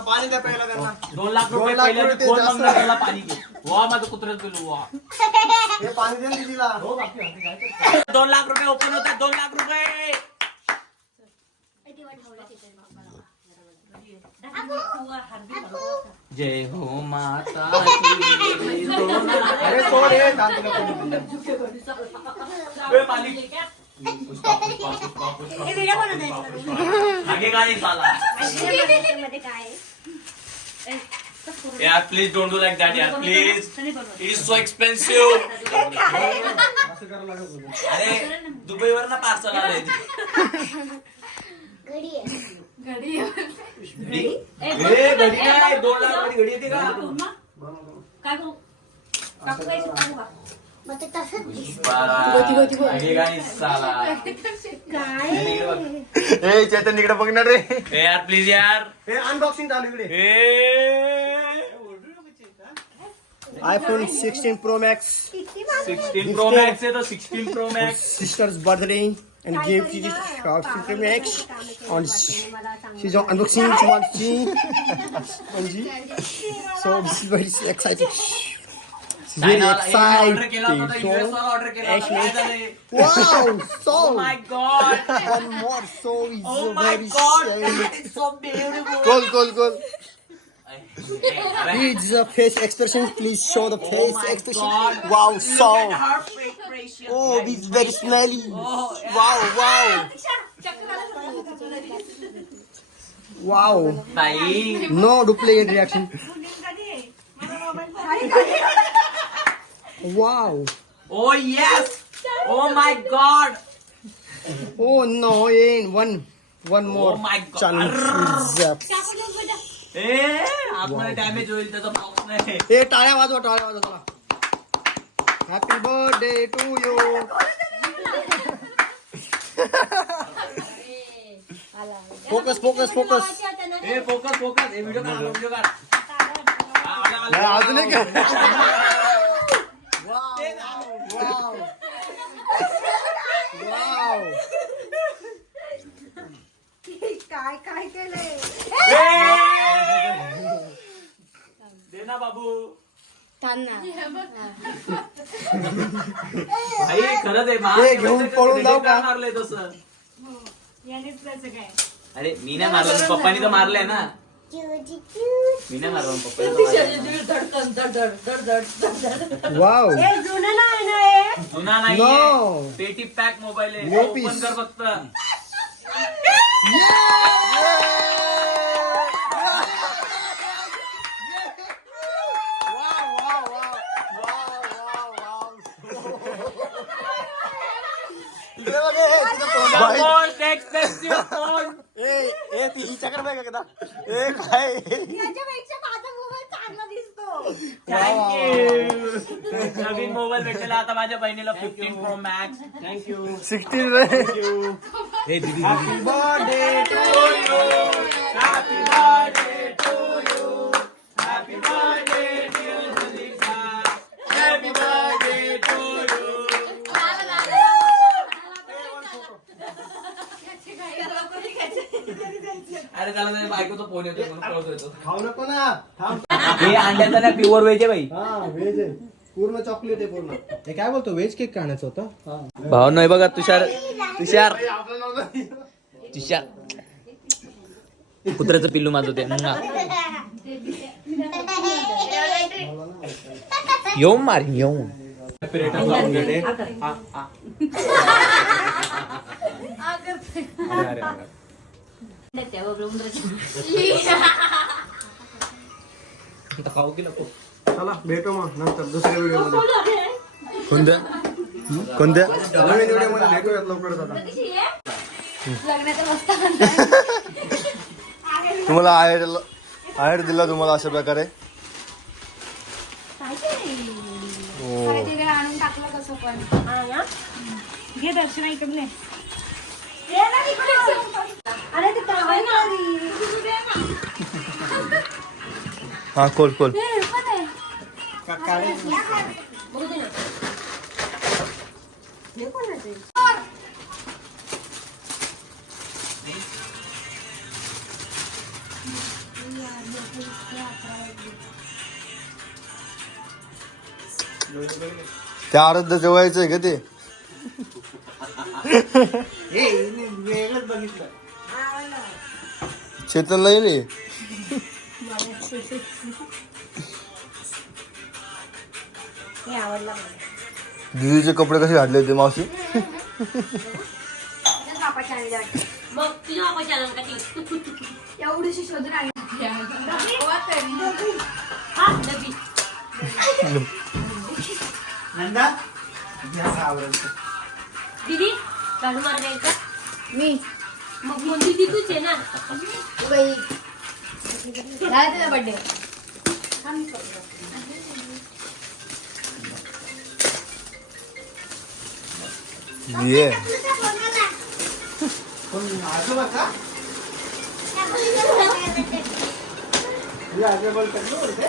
पाणी द्या पहिला त्यांना. 2 लाख रुपये 2 लाख पहिले रुपये फोन जास्त. नंबर त्याला पाणी घे. वा माझं कुत्र्यात गेलो वा. हे पाणी द्या दीदीला. 2 लाख रुपये ओपन होतात. 2 लाख रुपये. जय हो माता की. अरे सोड हे तांदूळ नको. ए, पाणी. पुष्पा, पुष्पा, पुष्पा, पुष्पा. हे व्हिडिओ बनवत आहे का तुम्ही? आगे गाडी चाला. मध्ये काय आहे? यार please don't do like that यार please. It is so expensive. असं करावं लागत होतं. अरे दुबईवर ना पार्सल आले. घडी आहे. घडी काय 2 लाख वाली घडी येते का. काय करू काकू काय शिकवू का? मग ते तसंच दिसतं. आगे गाडी साला. काय ए चैतन्य इकडे बघणार रे. ए यार प्लीज यार. हे अनबॉक्सिंग चालू इकडे. आयफोन 16 प्रो मॅक्स किती मागे 16 प्रो मॅक्स आहे तो 16 pro max. Sisters birthday and gave to the shop to Max on she's on unboxing so this is very exciting. Very order केला होता exciting. US वर ऑर्डर केला होता. काय झालंय? Wow, so Oh my god. one more so is Oh my very god. shiny. That is so beautiful. Goal. अरे, Please the face expressions. Please show the Oh face my expression. God. Wow, so look at her face, precious. oh, it's very smelly. Oh, yeah. Wow. ताई. No duplicate reaction. Wow. Oh yes. Oh my god. Oh no, one more Oh my God. challenge is ए आतमध्ये damage होईल त्याचा box नाही. हे टाळ्या वाजवा चला. Happy birthday to you. Focus ए फोकस हे व्हिडिओ काढ. अजून एक काय केलंय? दे ना बाबू. त्यांना भाई खरंच आहे हे घेऊन पळून जाऊ का? मारलंय तसं. यानेच त्याचं काय अरे मी नाही मारलं पप्पानी तर मारलंय ना. मी नाही मारलं पप्पानी धडकन धड वाव. हे जुनं नाही ना हे? जुना नाही No. पेटी पॅक मोबाईल आहे. No open piece. कर फक्त. The most expensive phone. याच्यापेक्षा माझा मोबाईल चांगला दिसतो. थँक्यू. नवीन मोबाईल भेटलेला आता माझ्या बहिणीला 15 प्रो मॅक्स. थँक्यू. 16 रे. Happy birthday to you. Happy birthday to you. Happy birthday dear Sudiksha. Happy birthday to you. अरे त्याला त्याच्या बायकोचा फोन येतो म्हणून पळत येतो. खाऊ नको ना. थांब. हे अंड्याचा ना प्युअर व्हेज आहे बाई. हा व्हेज आहे. पूर्ण चॉकलेट आहे पूर्ण. हे काय बोलतो व्हेज केक का आणायचं होतं? भाव नाही बघा तुषार कुत्र्याचं पिल्लू माझं ते येऊन मारीन येऊन. खाऊ की नको? चला भेटू मग नंतर दुसऱ्या व्हिडिओ मध्ये. कोणत्या नवीन व्हिडिओ मध्ये भेटूयात लवकरच आता. लग्नाचा मस्त तुम्हाला आहेर दिला तुम्हाला अशा प्रकारे. तिकडे आणून टाकलं कसं पण. घे दर्शना इकडले. अरे ते काय नाही. हा खोल बघू दे ना. हे कोणाचं आहे? त्या आराध्य जवळचं आहे का ते? वेगळंच बघितलं. चेतनला येईल हे आवडलं मला. दीदीचे कपडे कसे घातले होते मावशी? बापाच्या आणले वाटतं. मग तुझ्या बापाची आणून का ती? एवढीशी शोधून आणली. हा, डबी. नंदा आवडतं. दीदी काढून मार द्यायचा. मी मग दीदी तूच आहे ना. बाई झाला तुझा बर्थडे. ये पण आजोबा का? हे आजोबा टाकलं होतं.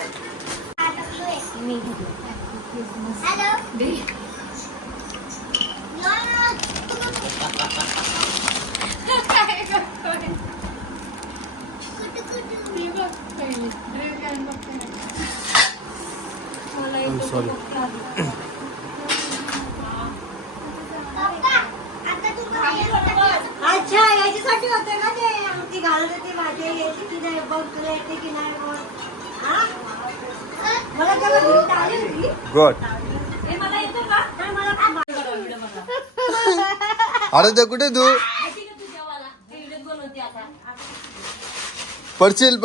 अच्छा याच्यासाठी होते का ते ती घालत होती माझे याची की नाही बघ तुला येते की नाही बघ. हा? मला तेव्हा गिफ्ट आली होती. गॉड. हे मला येतं का? नाही, मला काय आराध्य कुठे तू? येते का तुझ्यावाला? हे व्हिडिओ बनवते आता. पडशील